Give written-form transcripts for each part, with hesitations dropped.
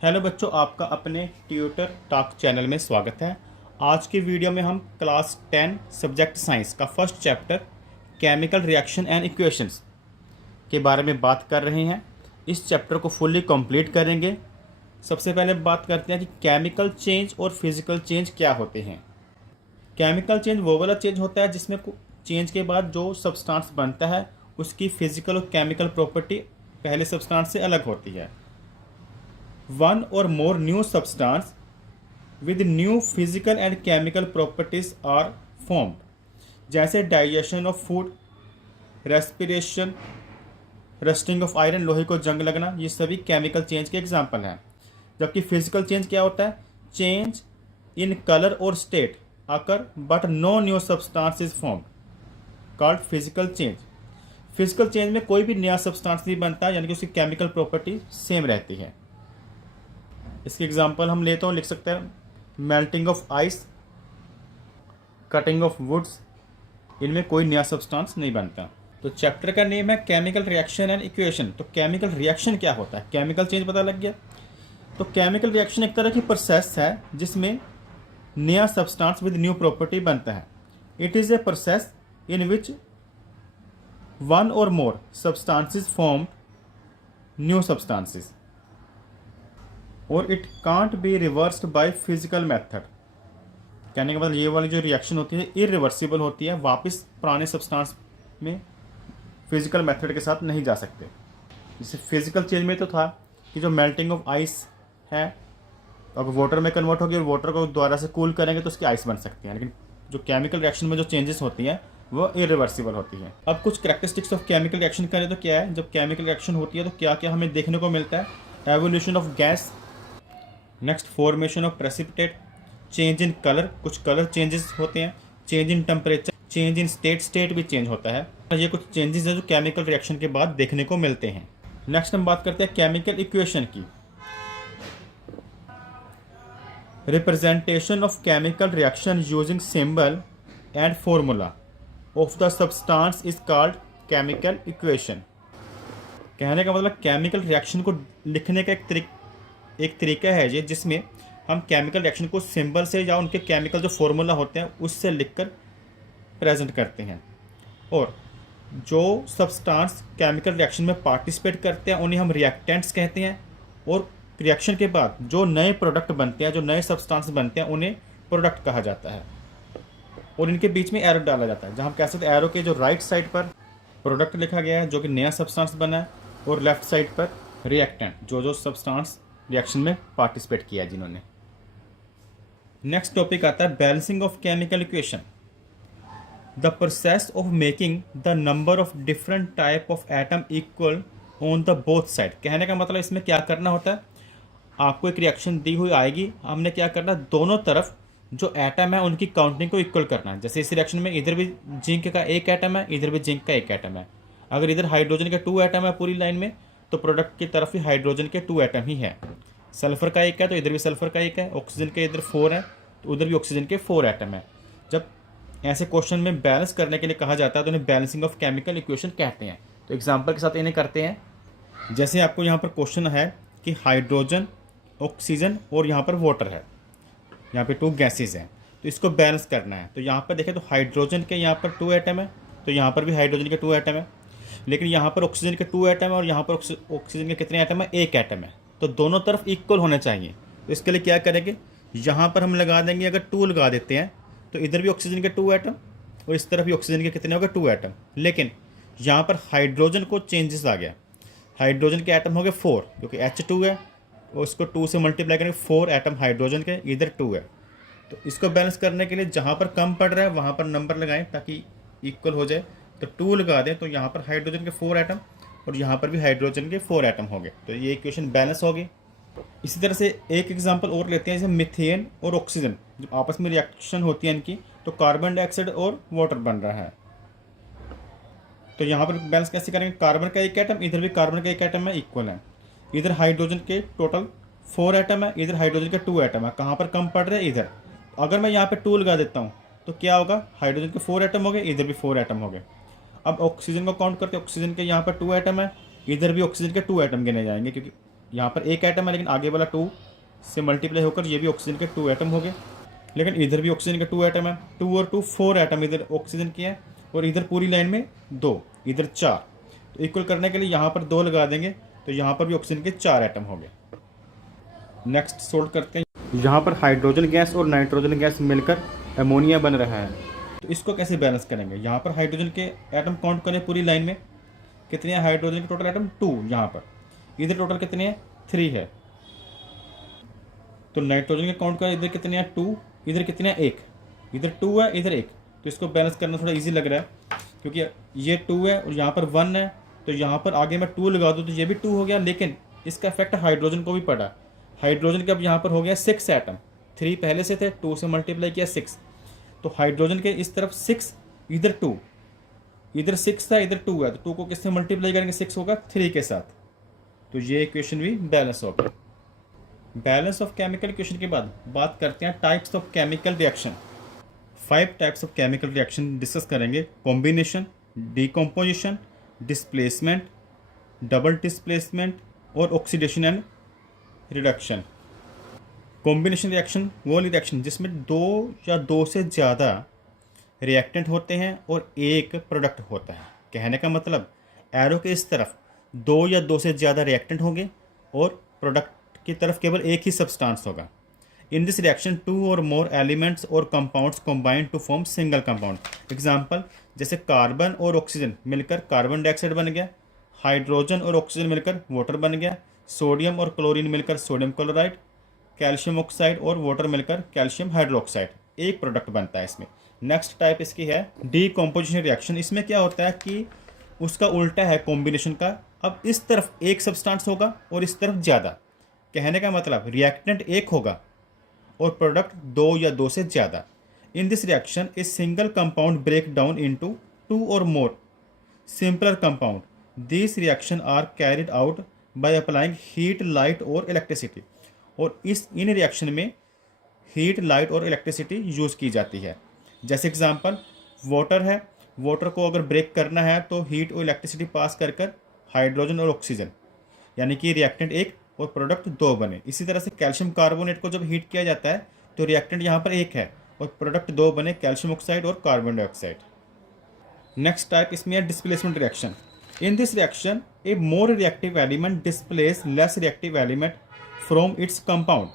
Hello बच्चों, आपका अपने ट्यूटर टॉक चैनल में स्वागत है। आज की वीडियो में हम क्लास 10 सब्जेक्ट साइंस का first chapter chemical reaction and equations के बारे में बात कर रहे हैं। इस चैप्टर को फुल्ली कंप्लीट करेंगे। सबसे पहले बात करते हैं कि केमिकल चेंज और फिजिकल चेंज क्या होते हैं। केमिकल चेंज वो वाला चेंज होता है जिसमें चेंज के बाद जो सब्सटेंस बनता है उसकी फिजिकल और केमिकल प्रॉपर्टी पहले सब्सटेंस से अलग होती है। One or more new substance with new physical and chemical properties are formed, जैसे digestion of food, respiration, rusting of iron, लोहे को जंग लगना, ये सभी केमिकल चेंज के एग्जाम्पल हैं। जबकि फिजिकल चेंज क्या होता है? चेंज इन कलर और state occur but no new substance is formed, called physical change. Physical change में कोई भी नया सब्सटेंस नहीं बनता, यानी कि उसकी केमिकल प्रॉपर्टी सेम रहती है। इसके एग्जांपल हम लेते हो लिख सकते हैं melting of ice, cutting of woods, इनमें कोई नया सब्सटेंस नहीं बनता। तो चैप्टर का नेम है केमिकल रिएक्शन एंड इक्वेशन। तो केमिकल रिएक्शन क्या होता है? केमिकल चेंज पता लग गया। तो केमिकल रिएक्शन एक तरह की प्रोसेस है जिसमें नया सब्सटेंस विद न्यू प्रॉपर्टी बनता है। It is a process in which one और more substances form new substances और it can't be reversed by physical method. कहने का मतलब ये वाली जो रिएक्शन होती है इरिवर्सिबल होती है, वापस पुराने सब्सटेंस में फिजिकल मेथड के साथ नहीं जा सकते। जैसे फिजिकल चेंज में तो था कि जो मेल्टिंग ऑफ आइस है अगर वाटर में कन्वर्ट होगी और वाटर को दोबारा से कूल करेंगे तो उसकी आइस बन सकती है, लेकिन जो केमिकल रिएक्शन में जो चेंजेस होती हैं वो इरिवर्सिबल होती है। अब कुछ कैरेक्टरिस्टिक्स ऑफ केमिकल रिएक्शन करें तो क्या है? जब केमिकल रिएक्शन होती है तो क्या क्या हमें देखने को मिलता है? Evolution of gas, next formation of precipitate, change in colour, कुछ कलर चेंजेस होते हैं, change in temperature, change in state भी चेंज होता है। ये कुछ चेंजेस हैं जो केमिकल रिएक्शन के बाद देखने को मिलते हैं। नेक्स्ट हम बात करते हैं केमिकल इक्वेशन की। Representation of chemical reaction using symbol and formula of the substance is called chemical equation. कहने का मतलब केमिकल रिएक्शन को लिखने का एक तरीका है ये जिसमें हम केमिकल रिएक्शन को सिंबल से या उनके केमिकल जो फॉर्मूला होते हैं उससे लिखकर प्रेजेंट करते हैं। और जो सब्सटेंस केमिकल रिएक्शन में पार्टिसिपेट करते हैं उन्हें हम रिएक्टेंट्स कहते हैं। और रिएक्शन के बाद जो नए प्रोडक्ट बनते हैं, जो नए सब्सटेंस बनते हैं, उन्हें प्रोडक्ट कहा जाता है। और इनके बीच में एरो डाला जाता है, जहाँ हम कह सकते हैं एरो के जो राइट साइड पर प्रोडक्ट लिखा गया है जो कि नया सब्सटेंस बना है, और लेफ्ट साइड पर रिएक्टेंट जो सब्सटेंस रिएक्शन में पार्टिसिपेट किया जिन्होंने। नेक्स्ट टॉपिक आता है balancing of chemical equation, the process of making the number of different type of atom equal on the both side. कहने का मतलब इसमें क्या करना होता है? आपको एक रिएक्शन दी हुई आएगी, हमने क्या करना है, दोनों तरफ जो एटम है उनकी काउंटिंग को इक्वल करना है। जैसे इस रिएक्शन में इधर भी जिंक का एक एटम है, इधर भी जिंक का एक एटम है। अगर इधर हाइड्रोजन के 2 एटम है पूरी लाइन में, तो प्रोडक्ट की तरफ ही हाइड्रोजन के 2 एटम ही है। सल्फर का एक है तो इधर भी सल्फर का एक है, ऑक्सीजन के इधर 4 है तो उधर भी ऑक्सीजन के 4 एटम है। जब ऐसे क्वेश्चन में बैलेंस करने के लिए कहा जाता है तो इन्हें बैलेंसिंग ऑफ केमिकल इक्वेशन कहते हैं। तो एग्जांपल के साथ इन्हें करते हैं। जैसे आपको यहाँ पर क्वेश्चन है कि हाइड्रोजन, ऑक्सीजन और यहाँ पर वाटर है, यहाँ पे 2 गैसेज हैं, तो इसको बैलेंस करना है। तो यहाँ पर देखें तो हाइड्रोजन के यहाँ पर 2 एटम है, तो यहाँ पर भी हाइड्रोजन के 2 एटम है, लेकिन यहाँ पर ऑक्सीजन के 2 एटम है और यहाँ पर ऑक्सीजन के कितने एटम है? 1 एटम है। तो दोनों तरफ इक्वल होने चाहिए। तो इसके लिए क्या करेंगे, यहाँ पर हम लगा देंगे, अगर 2 लगा देते हैं तो इधर भी ऑक्सीजन के 2 एटम और इस तरफ भी ऑक्सीजन के कितने हो गए? 2 एटम। लेकिन यहाँ पर हाइड्रोजन को चेंजेस आ गया, हाइड्रोजन के एटम हो गए 4 क्योंकि H2 है और इसको 2 से मल्टीप्लाई करेंगे, 4 एटम हाइड्रोजन के, इधर 2 है। तो इसको बैलेंस करने के लिए जहाँ पर कम पड़ रहा है वहाँ पर नंबर लगाएं ताकि इक्वल हो जाए। तो 2 लगा दें तो यहाँ पर हाइड्रोजन के 4 एटम और यहाँ पर भी हाइड्रोजन के 4 एटम हो गए, तो ये इक्वेशन बैलेंस होगी। इसी तरह से एक एग्जांपल और लेते हैं, जैसे मिथेन और ऑक्सीजन जब आपस में रिएक्शन होती है इनकी, तो कार्बन डाइऑक्साइड और वाटर बन रहा है। तो यहाँ पर बैलेंस कैसे करेंगे? कार्बन का एक एटम, इधर भी कार्बन का एक एटम है, इक्वल है। इधर हाइड्रोजन के टोटल 4 एटम है, इधर हाइड्रोजन के 2 एटम है। कहाँ पर कम पड़ रहे हैं? इधर। अगर मैं यहाँ पर 2 लगा देता हूँ तो क्या होगा? हाइड्रोजन के 4 एटम हो गए, इधर भी 4 एटम हो गए। अब ऑक्सीजन को काउंट करके ऑक्सीजन के यहाँ पर 2 एटम है, इधर भी ऑक्सीजन के 2 एटम गिने जाएंगे क्योंकि यहाँ पर एक एटम है लेकिन आगे वाला 2 से मल्टीप्लाई होकर ये भी ऑक्सीजन के 2 एटम हो गए, लेकिन इधर भी ऑक्सीजन के 2 एटम है, 2 और 2 4 एटम इधर ऑक्सीजन के हैं, और इधर पूरी लाइन में 2, इधर 4। तो इक्वल करने के लिए यहाँ पर 2 लगा देंगे, तो यहाँ पर भी ऑक्सीजन के 4 एटम हो गए। नेक्स्ट सोल्व करते हैं। यहाँ पर हाइड्रोजन गैस और नाइट्रोजन गैस मिलकर अमोनिया बन रहा है, तो इसको कैसे बैलेंस करेंगे। यहाँ पर हाइड्रोजन के एटम काउंट करें पूरी लाइन में, कितने हैं हाइड्रोजन के टोटल एटम 2, यहाँ पर इधर टोटल कितने हैं 3 है। तो नाइट्रोजन के काउंट करें, इधर कितने हैं 2, इधर कितने हैं 1, इधर 2 है इधर 1। तो इसको बैलेंस करना थोड़ा इजी लग रहा है, क्योंकि ये 2 है और यहाँ पर 1 है, तो यहाँ पर आगे मैं 2 लगा दूँ तो ये भी 2 हो गया, लेकिन इसका इफेक्ट हाइड्रोजन को भी पड़ा। हाइड्रोजन के अब यहाँ पर हो गया 6 एटम, 3 पहले से थे, 2 से मल्टीप्लाई किया 6, तो हाइड्रोजन के इस तरफ 6, इधर 2, इधर 6 था इधर 2 है, तो 2 को किससे मल्टीप्लाई करेंगे, 6 होगा 3 के साथ, तो ये इक्वेशन भी बैलेंस हो गया। बैलेंस ऑफ केमिकल इक्वेशन के बाद बात करते हैं types of chemical reaction. 5 types of chemical reaction discuss करेंगे। Combination, decomposition, displacement, double displacement और oxidation and reduction. Combination reaction वो वाली रिएक्शन जिसमें 2 या 2 से ज़्यादा रिएक्टेंट होते हैं और एक प्रोडक्ट होता है। कहने का मतलब एरो के इस तरफ 2 या 2 से ज़्यादा रिएक्टेंट होंगे और प्रोडक्ट की तरफ केवल एक ही सब्सटेंस होगा। इन this reaction 2 or more elements or compounds combined to form single compound. Example जैसे कार्बन और ऑक्सीजन मिलकर कार्बन डाइऑक्साइड बन गया, हाइड्रोजन और ऑक्सीजन मिलकर वाटर बन गया, सोडियम और क्लोरीन मिलकर सोडियम क्लोराइड, कैल्शियम ऑक्साइड और वाटर मिलकर कैल्शियम हाइड्रोक्साइड, एक प्रोडक्ट बनता है इसमें। नेक्स्ट टाइप इसकी है डीकम्पोजिशन रिएक्शन। इसमें क्या होता है कि उसका उल्टा है कॉम्बिनेशन का। अब इस तरफ एक सब्सटेंस होगा और इस तरफ ज़्यादा। कहने का मतलब रिएक्टेंट एक होगा और प्रोडक्ट 2 या 2 से ज़्यादा। In this reaction a single compound break down into 2 or more simpler compound. This reaction are carried out by applying heat, light और इलेक्ट्रिसिटी। और इन रिएक्शन में हीट, लाइट और इलेक्ट्रिसिटी यूज़ की जाती है। जैसे एग्जांपल वाटर है, वाटर को अगर ब्रेक करना है तो हीट और इलेक्ट्रिसिटी पास कर कर हाइड्रोजन और ऑक्सीजन, यानी कि रिएक्टेंट एक और प्रोडक्ट 2 बने। इसी तरह से कैल्शियम कार्बोनेट को जब हीट किया जाता है तो रिएक्टेंट यहाँ पर एक है और प्रोडक्ट 2 बने, कैल्शियम ऑक्साइड और कार्बन डाइऑक्साइड। नेक्स्ट टाइप इसमें है displacement reaction. In this reaction A more reactive element displace less reactive element from its compound.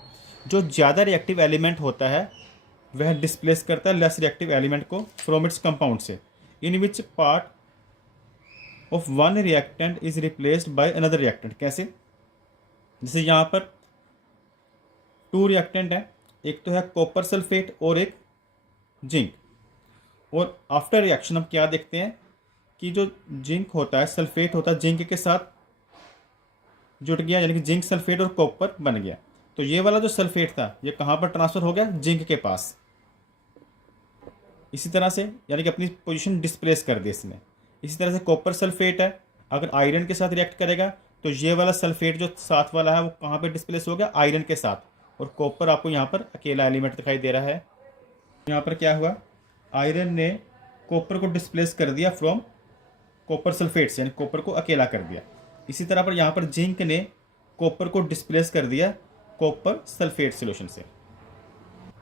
जो ज़्यादा रिएक्टिव एलिमेंट होता है वह डिस्प्लेस करता है लेस रिएक्टिव एलिमेंट को फ्रॉम इट्स कंपाउंड से। In which part of one reactant is replaced by another reactant. कैसे, जैसे यहाँ पर 2 रिएक्टेंट है, एक तो है कॉपर सल्फेट और एक जिंक। और आफ्टर रिएक्शन हम क्या देखते हैं कि जो जिंक होता है, सल्फेट होता है, जिंक के साथ जुट गया, यानी कि जिंक सल्फेट और कॉपर बन गया। तो ये वाला जो सल्फेट था ये कहाँ पर ट्रांसफर हो गया, जिंक के पास। इसी तरह से यानी कि अपनी पोजीशन डिस्प्लेस कर दी इसने। इसी तरह से कॉपर सल्फेट है, अगर आयरन के साथ रिएक्ट करेगा तो ये वाला सल्फेट जो साथ वाला है वो कहाँ पे डिस्प्लेस हो गया, आयरन के साथ। और कॉपर आपको यहाँ पर अकेला एलिमेंट दिखाई दे रहा है। यहाँ पर क्या हुआ, आयरन ने कॉपर को डिस्प्लेस कर दिया फ्रॉम कॉपर सल्फेट से, यानी कॉपर को अकेला कर दिया। इसी तरह पर यहाँ पर जिंक ने कॉपर को डिस्प्लेस कर दिया कॉपर सल्फेट सोल्यूशन से।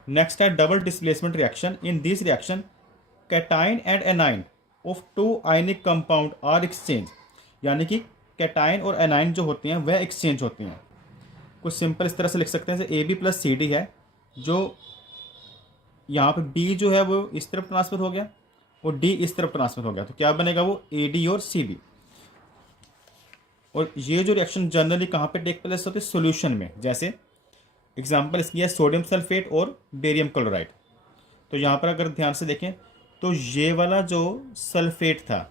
नेक्स्ट है double displacement reaction. In this reaction cation and anion of 2 ionic compound are exchange. यानी कि कैटाइन और एनाइन जो होते हैं वह एक्सचेंज होती हैं। कुछ सिंपल इस तरह से लिख सकते हैं, जैसे AB प्लस CD है, जो यहाँ पे B जो है वो इस तरफ ट्रांसफर हो गया और D इस तरफ ट्रांसफर हो गया, तो क्या बनेगा वो AD और CD। और ये जो रिएक्शन जनरली कहाँ पे टेक प्लेस होती है, सोल्यूशन में। जैसे एग्जांपल इसकी है सोडियम सल्फेट और बेरियम क्लोराइड। तो यहाँ पर अगर ध्यान से देखें तो ये वाला जो सल्फेट था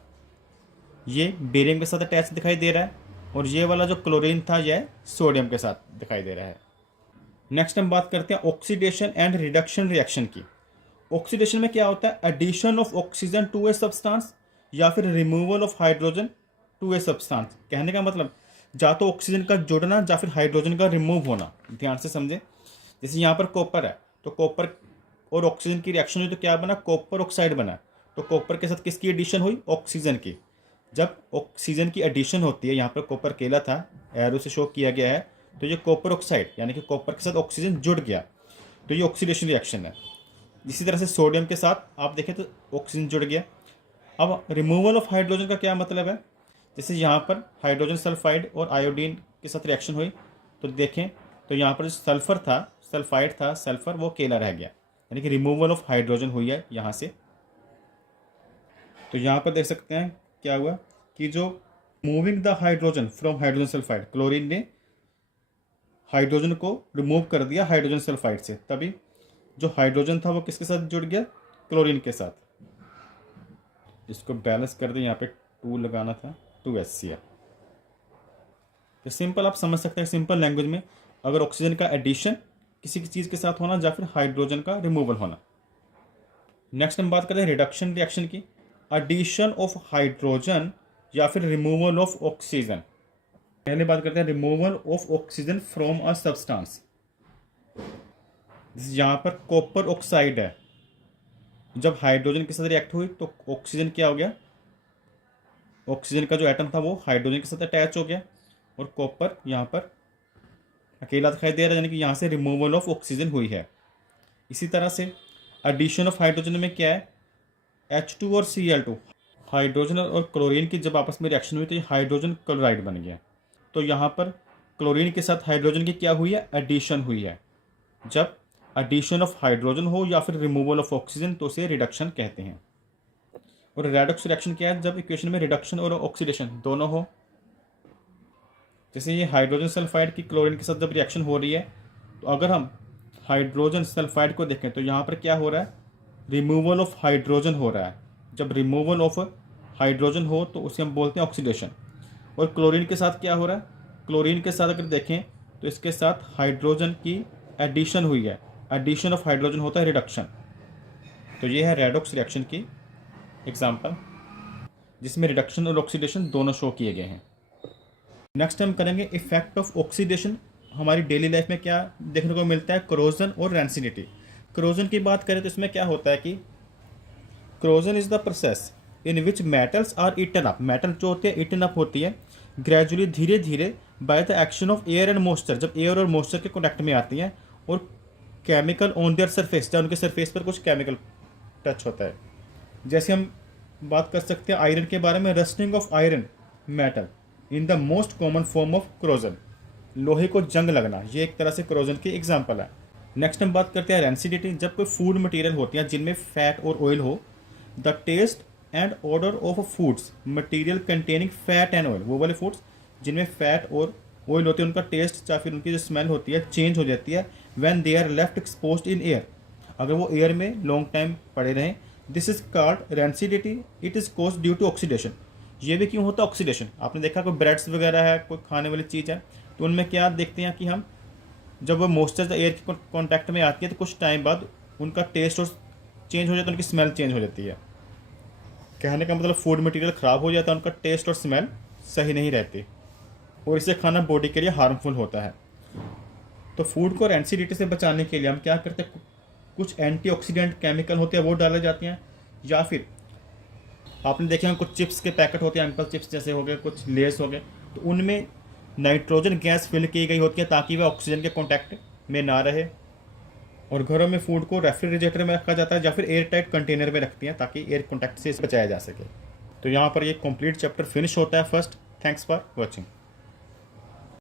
ये बेरियम के साथ अटैच दिखाई दे रहा है, और ये वाला जो क्लोरीन था यह सोडियम के साथ दिखाई दे रहा है। नेक्स्ट हम बात करते हैं ऑक्सीडेशन एंड रिडक्शन रिएक्शन की। ऑक्सीडेशन में क्या होता है, addition of oxygen to a substance या फिर removal of hydrogen to a substance. कहने का मतलब या तो ऑक्सीजन का जुड़ना या फिर हाइड्रोजन का रिमूव होना। ध्यान से समझे, जैसे यहाँ पर कॉपर है तो कॉपर और ऑक्सीजन की रिएक्शन हुई तो क्या बना, कॉपर ऑक्साइड बना। तो कॉपर के साथ किसकी एडिशन हुई, ऑक्सीजन की। जब ऑक्सीजन की एडिशन होती है, यहाँ पर कॉपर केला था, एरो से शो किया गया है, तो ये कॉपर ऑक्साइड यानी कि कॉपर के साथ ऑक्सीजन जुड़ गया, तो ये ऑक्सीडेशन रिएक्शन है। इसी तरह से सोडियम के साथ आप देखें तो ऑक्सीजन जुड़ गया। अब रिमूवल ऑफ हाइड्रोजन का क्या मतलब है, जैसे यहाँ पर हाइड्रोजन सल्फाइड और आयोडीन के साथ रिएक्शन हुई, तो देखें तो यहाँ पर जो सल्फर था, सल्फाइड था, सल्फर वो केला रह गया, यानी कि रिमूवल ऑफ हाइड्रोजन हुई है यहाँ से। तो यहाँ पर देख सकते हैं क्या हुआ कि जो moving the hydrogen from hydrogen sulphide, chlorine ने हाइड्रोजन को रिमूव कर दिया हाइड्रोजन सल्फाइड से, तभी जो हाइड्रोजन था वो किसके साथ जुड़ गया, क्लोरीन के साथ। इसको बैलेंस कर दें, यहाँ पे 2 लगाना था, 2HCl। तो सिंपल आप समझ सकते हैं, सिंपल लैंग्वेज में, अगर ऑक्सीजन का एडिशन किसी चीज़ के साथ होना या फिर हाइड्रोजन का रिमूवल होना। नेक्स्ट हम बात करते हैं रिडक्शन रिएक्शन की। एडिशन ऑफ हाइड्रोजन या फिर रिमूवल ऑफ ऑक्सीजन। पहले बात करते हैं removal of oxygen from a substance. यहाँ पर कॉपर ऑक्साइड है, जब हाइड्रोजन के साथ रिएक्ट हुई तो ऑक्सीजन क्या हो गया, ऑक्सीजन का जो एटम था वो हाइड्रोजन के साथ अटैच हो गया, और कॉपर यहाँ पर अकेला दिखाई दे रहा है, यानी कि यहाँ से रिमूवल ऑफ ऑक्सीजन हुई है। इसी तरह से एडिशन ऑफ हाइड्रोजन में क्या है, H2 और Cl2, हाइड्रोजन और क्लोरीन की जब आपस में रिएक्शन हुई तो ये हाइड्रोजन क्लोराइड बन गया। तो यहाँ पर क्लोरीन के साथ हाइड्रोजन की क्या हुई है, एडिशन हुई है। जब एडिशन ऑफ हाइड्रोजन हो या फिर रिमूवल ऑफ ऑक्सीजन तो उसे रिडक्शन कहते हैं। और रेडॉक्स रिएक्शन क्या है, जब इक्वेशन में रिडक्शन और ऑक्सीडेशन दोनों हो। जैसे ये हाइड्रोजन सल्फाइड की क्लोरीन के साथ जब रिएक्शन हो रही है, तो अगर हम हाइड्रोजन सल्फाइड को देखें तो यहाँ पर क्या हो रहा है, रिमूवल ऑफ हाइड्रोजन हो रहा है। जब रिमूवल ऑफ हाइड्रोजन हो तो उसे हम बोलते हैं ऑक्सीडेशन। और क्लोरीन के साथ क्या हो रहा है, क्लोरीन के साथ अगर देखें तो इसके साथ हाइड्रोजन की एडिशन हुई है, एडिशन ऑफ हाइड्रोजन होता है रिडक्शन। तो ये है रेडॉक्स रिएक्शन की एग्जांपल, जिसमें रिडक्शन और ऑक्सीडेशन दोनों शो किए गए हैं। नेक्स्ट हम करेंगे इफेक्ट ऑफ ऑक्सीडेशन। हमारी डेली लाइफ में क्या देखने को मिलता है, क्रोजन और रैंसिडिटी। क्रोजन की बात करें तो इसमें क्या होता है कि corrosion is the process in which metals are eaten up. Metal जो होती है ईटन अप होती है ग्रेजुअली, धीरे धीरे, by the action of air and moisture. जब एयर और मॉइस्चर के कॉन्टैक्ट में आती हैं और केमिकल ऑन देयर सरफेस, जब उनके सरफेस पर कुछ केमिकल टच होता है। जैसे हम बात कर सकते हैं आयरन के बारे में, rusting of iron metal in the most common form of corrosion, लोहे को जंग लगना, ये एक तरह से क्रोजन की एग्जाम्पल है। नेक्स्ट हम बात करते हैं रैंसिडिटी। जब कोई फूड मटेरियल होती है जिनमें फैट और ऑयल हो, the taste and order of foods material containing fat and oil, वो वाले फूड्स जिनमें फैट और ऑयल होते हैं, उनका टेस्ट या फिर उनकी जो स्मेल होती है चेंज हो जाती है when they are left exposed in air, अगर वो एयर में लॉन्ग टाइम पड़े रहें। This is called rancidity, it is caused due to oxidation. ये भी क्यों होता है ऑक्सीडेशन, आपने देखा कोई ब्रेड्स वगैरह है, कोई खाने वाली चीज़ है, तो उनमें क्या देखते हैं कि हम जब वो मॉइस्चर एयर के कॉन्टैक्ट में आती है तो कुछ टाइम बाद उनका टेस्ट और चेंज हो जाता है, उनकी स्मेल चेंज हो जाती है। कहने का मतलब फूड मटेरियल ख़राब हो जाता है, उनका टेस्ट और स्मेल सही नहीं रहती, और इसे खाना बॉडी के लिए हार्मफुल होता है। तो फूड को रैंसिडिटी से बचाने के लिए हम क्या करते हैं, कुछ एंटीऑक्सीडेंट केमिकल होते हैं वो डाले जाते हैं, या फिर आपने देखे हैं कुछ चिप्स के पैकेट होते हैं, अंकल चिप्स जैसे हो गए, कुछ लेस हो गए, तो उनमें नाइट्रोजन गैस फिल की गई होती है ताकि वह ऑक्सीजन के कांटेक्ट में ना रहे। और घरों में फूड को रेफ्रिजरेटर में रखा जाता है या फिर एयर टाइट कंटेनर में रखती हैं ताकि एयर कांटेक्ट से बचाया जा सके। तो यहाँ पर ये कंप्लीट चैप्टर फिनिश होता है फर्स्ट। Thanks for watching.